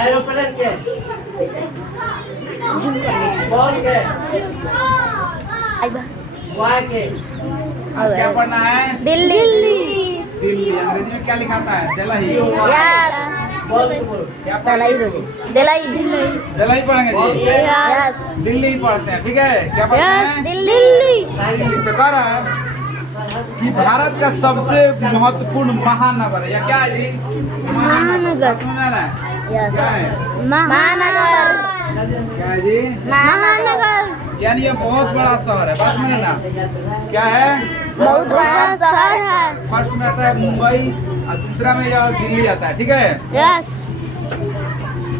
Aeroplane के ball के Y के क्या पढ़ना है? दिल्ली। दिल्ली। अंग्रेजी में क्या लिखा था? दिल्ली। यस। बॉल के बोल क्या पढ़ेंगे? दिल्ली। दिल्ली पढ़ेंगे जी। यस। दिल्ली पढ़ते हैं, ठीक है? क्या पढ़ते हैं? दिल्ली। दिल्ली। तो कह रहा है कि भारत का सबसे महत्वपूर्ण महानगर है या क्या है जी? महानगर। सुना ना? यस। क्या है? महानगर। क्या है जी? महानगर यानी ये बहुत बड़ा शहर है। बस में ना क्या है? बहुत बड़ा शहर है। फर्स्ट में आता है मुंबई और दूसरा में यह दिल्ली आता है, ठीक है? यस।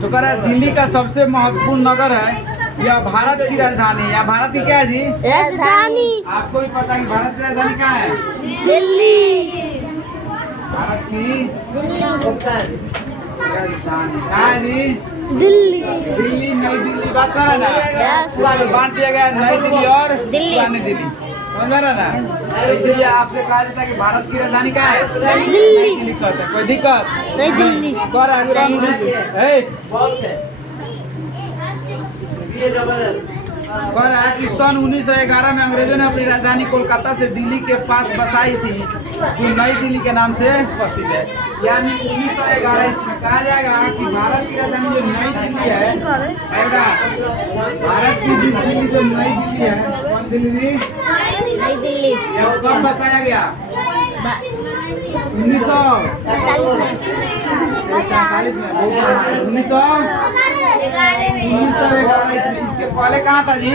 तो कह रहा है दिल्ली का सबसे महत्वपूर्ण नगर है, यह भारत की राजधानी है। या भारत की क्या है जी? राजधानी आपको भी पता है कि भारत की राजधानी कहाँ है? दिल्ली। भारत की राजधानी कहाँ है जी? दिल्ली। दिल्ली, नई दिल्ली। बात कर रहा है ना? यस। तो बांट दिया गया नई दिल्ली और दिल्ली। पुरानी दिल्ली, समझ रहा ना? तो इसीलिए आपसे कहा जाता है कि भारत की राजधानी कहाँ है? दिल्ली। नई दिल्ली कहते हैं। कोई दिक्कत? नहीं दिल्ली। कह रहा है सन 19 बॉल के ये डबल कह रहा है कि सन 1911 में अंग्रेजों ने अपनी राजधानी कोलकाता से दिल्ली के पास बसाई थी, जो नई दिल्ली के नाम से प्रसिद्ध है। यानी 1911 इसमें कहा जाएगा कि भारत की राजधानी जो नई दिल्ली है बेटा, भारत की जिस दिल्ली जो नई दिल्ली है, कौन दिल्ली थी? नई दिल्ली। यह कब बसाया गया? 1947 में। बहुत 1911 इसमें। इसके पहले कहाँ था जी?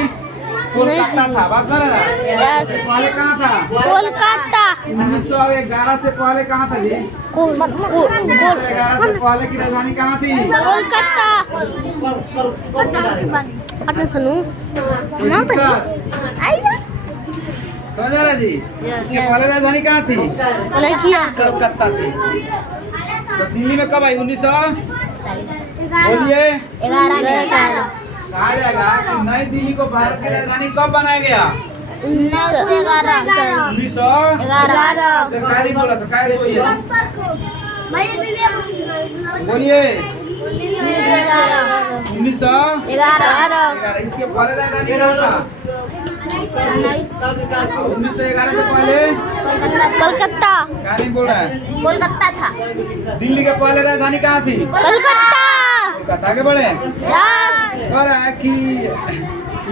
कोलकाता था। बात सुन रहे हैं? यस। पहले कहाँ था? कोलकाता। 1911 से पहले कहाँ था जी? 1911 से पहले की राजधानी कहाँ थी? कोलकाता। पटना सुनू। समझ रहे जी? इसके पहले राजधानी कहाँ थी? कोलकाता थी। तो दिल्ली में कब आई? 1900 बोलिए। 11 कहा जाएगा कि नई दिल्ली को भारत की राजधानी कब बनाया गया? 1911 सरकारी बोला सरकारी बोलिए 1911। इसके पहले राजधानी कहाँ था? 1911 से पहले कोलकाता। कहाँ नहीं बोल रहा है? कोलकाता था। दिल्ली के पहले राजधानी कहाँ थी? कोलकाता। कोलकाता। आगे बढ़े। यस। कह रहा है कि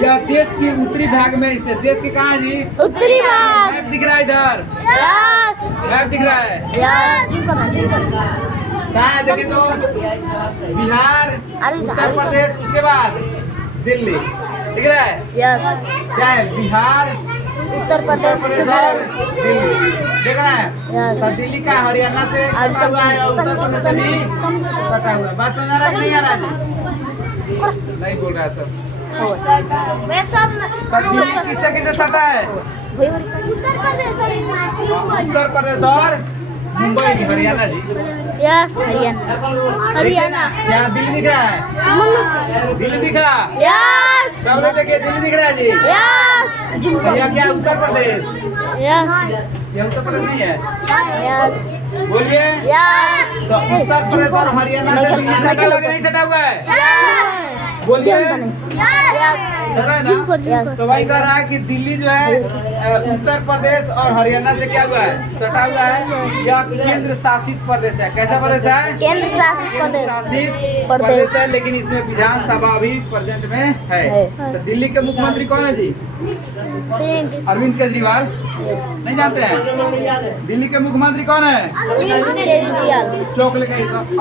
यह देश की उत्तरी भाग में स्थित। देश के कहाँ है जी? उत्तरी भाग। मैप दिख रहा है इधर? यस। मैप दिख रहा है? यस। कहाँ है देखे तो? बिहार, उत्तर प्रदेश, उसके बाद दिल्ली। दिख रहा है? यस। क्या है? बिहार, उत्तर उत्तर प्रदेश और दिल्ली। देख रहा है? यस। तो दिल्ली का हरियाणा से सटा हुआ है और उत्तर प्रदेश से भी सटा हुआ है। बात समझ आ रहा है कि नहीं आ रहा है जी? नहीं बोल रहा है सर। तो दिल्ली किससे किससे सटा है? उत्तर उत्तर प्रदेश और मुंबई की। हरियाणा जी। यस। हरियाणा। यहाँ दिल्ली दिख रहा है? दिल्ली दिखा? यस। सब लोग देखिए दिल्ली दिख रहा है जी। यस। यह क्या उत्तर प्रदेश? यस। यह उत्तर प्रदेश नहीं है? यस। बोलिए। यस। तो उत्तर प्रदेश और हरियाणा से दिल्ली सटा हुआ कि नहीं सटा हुआ है? बोलिए। सटा है ना? तो वही कह रहा है कि दिल्ली जो है उत्तर प्रदेश और हरियाणा से क्या हुआ है? सटा हुआ है। यह केंद्र शासित प्रदेश है। कैसा प्रदेश है? केंद्र शासित शासित प्रदेश है, लेकिन इसमें विधानसभा भी प्रेजेंट में है। तो दिल्ली के मुख्यमंत्री कौन है जी? अरविंद केजरीवाल। नहीं जानते हैं? दिल्ली के मुख्यमंत्री कौन है? चौक लेकर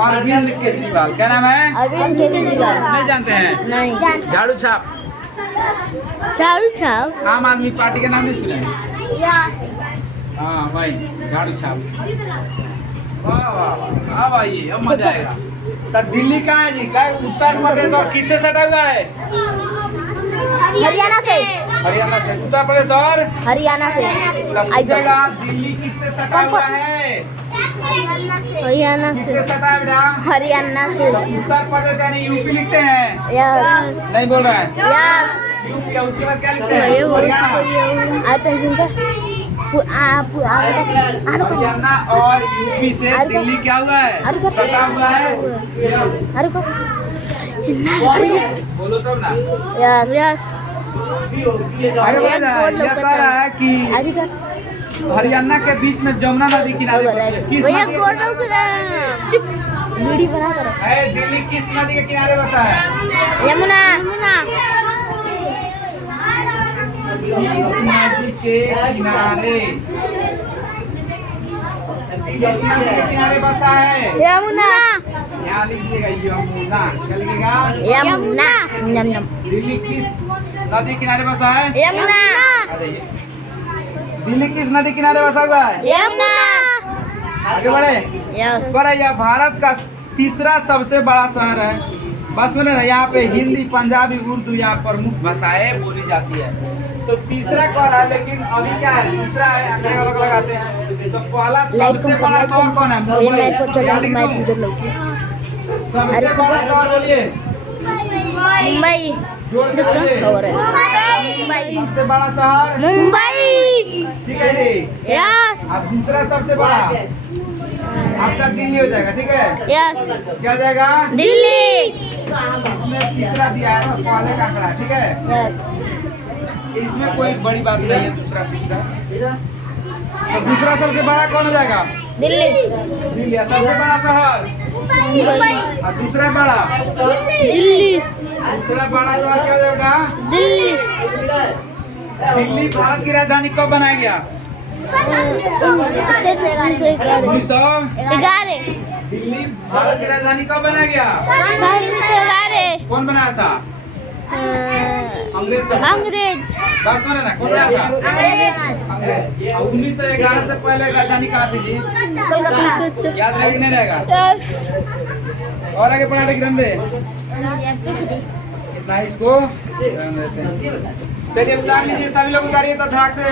अरविंद केजरीवाल। क्या नाम है? अरविंद केजरीवाल। नहीं जानते हैं? नहीं। झाड़ू छाप। झाड़ू छाप। आम आदमी पार्टी का नाम नहीं सुने? हाँ भाई, झाड़ू छाप। वाह वाह वाह, अब आइए, अब मजा आएगा। तो दिल्ली कहाँ है जी? क्या उत्तर प्रदेश और किससे सटा हुआ है? हरियाणा से। हरियाणा से। उत्तर प्रदेश और हरियाणा से। पूछेगा दिल्ली किससे सटा हुआ है? हरियाणा से। किससे सटा है बेटा? हरियाणा से। उत्तर प्रदेश यानी यूपी लिखते हैं? यस। नहीं बोल रहा है? यस। यूपी। उसके बाद क्या लिखते हैं? हरियाणा और यूपी से दिल्ली क्या हुआ है? सटा हुआ है। बोलो सब ना। यस अरे बोला ये कह रहा है कि हरियाणा के बीच में जमुना नदी किनारे बसी है। किस भैया नदी के फोटो किनारे चुप वीडियो बना कर है? दिल्ली किस नदी के किनारे बसा है? यमुना यमुना किस नदी के किनारे? किस नदी के किनारे बसा है? यमुना यहाँ लिख दिएगा यमुना। क्या लिखेगा? यमुना यमुना दिल्ली किस नदी किनारे बसा है? यमुना आ जाइए। दिल्ली किस नदी किनारे बसा हुआ है? यमुना आगे बढ़े। यस पर यह भारत का तीसरा सबसे बड़ा शहर है। बस सुने ना, यहाँ पे हिंदी, पंजाबी, उर्दू यहाँ प्रमुख भाषाएं बोली जाती है। तो तीसरा कौन है? लेकिन अभी क्या है? दूसरा है, आगे अलग लगाते हैं। तो पहला सबसे बड़ा शहर कौन है? मुंबई। क्या लिख दूं? सबसे बड़ा शहर बोलिए, मुंबई जोर से बोलिए। सबसे बड़ा शहर मुंबई ठीक है जी। यस अब दूसरा सबसे बड़ा आपका दिल्ली हो जाएगा। ठीक है, यस क्या हो जाएगा? दिल्ली इसमें तीसरा दिया है ना, पहले का आंकड़ा। ठीक है, यस इसमें कोई बड़ी बात नहीं है दूसरा तीसरा। तो दूसरा सबसे बड़ा कौन हो जाएगा? दिल्ली दिल्ली। सबसे बड़ा शहर और दूसरा बड़ा, दिल्ली दूसरा बड़ा शहर क्या हो जाएगा? दिल्ली दिल्ली भारत की राजधानी कब बनाया गया? 1911 दिल्ली भारत की राजधानी कब बनाया गया? 1911 कौन बनाया था? अंग्रेज। अंग्रेज बात सुने ना, कौन बनाया था? अंग्रेज अंग्रेज। 1911 से पहले राजधानी कहाँ थी जी? कोलकाता याद रहेगा नहीं रहेगा? और आगे पढ़ा दे ग्रंथ इतना ही इसको रहने देते हैं। चलिए उतार लीजिए, सभी लोग उतारिए तो धड़ाक से।